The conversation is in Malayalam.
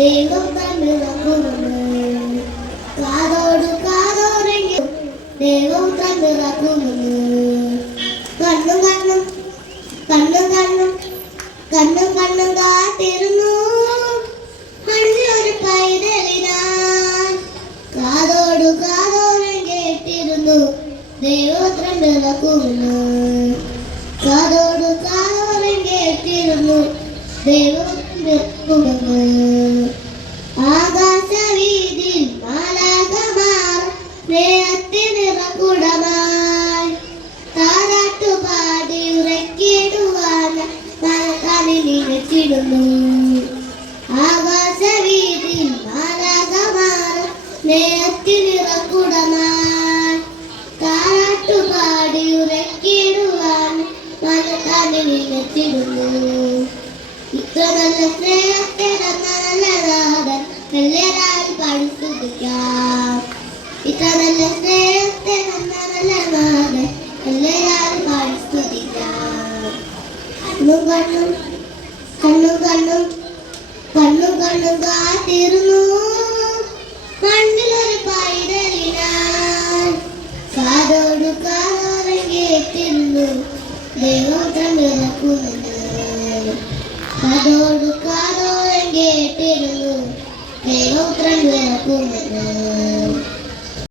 ദൈവം തന്നിറക്കുമെന്ന് കാതോട് കാതോരെങ്കിൽ ദൈവം തന്നിറക്കുമെന്ന് കണ്ണും കണ്ണും കണ്ണും കണ്ണും കണ്ണും കണ്ണും കാത്തിരുന്നു മഞ്ഞൊരു പൈതലിനാൻ കാതോട് കാതോരം കേട്ടിരുന്നു ദൈവം തന്നിറക്കുമെന്ന് കാതോട് കാതോരം കേട്ടിരുന്നു ദൈവം തന്നിറക്കുമെന്ന് ആകാശവീതിയിൽ മാലാഖമാർ സ്നേഹത്തിനിറകുടമായി താരാട്ടുപാടി ഉറക്കിടുവാൻ മനക്കണിലിടുന്നു ആകാശവീതിയിൽ മാലാഖമാർ സ്നേഹത്തിനിറകുടമായി താരാട്ടുപാടി ഉറക്കിടുവാൻ മനക്കണിലിടുന്നു ഇത്ര നല്ല സ്നേഹത്തെ നല്ലതാകൻ എല്ലാവരും പഠിപ്പിക്കാം ഇത്ര നല്ല സ്നേഹത്തെ നല്ലതാകൻ എല്ലാവരും പഠിപ്പിക്കാം കണ്ണും കണ്ണും കണ്ണും കണ്ണും കണ്ണും കണ്ണും കാത്തിരുന്നു മണ്ണിലൊരു പൈതലിനാൻ കാതോട് കാതോരം കേട്ടിരുന്നു ദൈവം തന്നിറക്കുമെന്ന് കാതോട് കാതോരം കേട്ടിരുന്നു ദൈവം തന്നിറക്കുമെന്ന്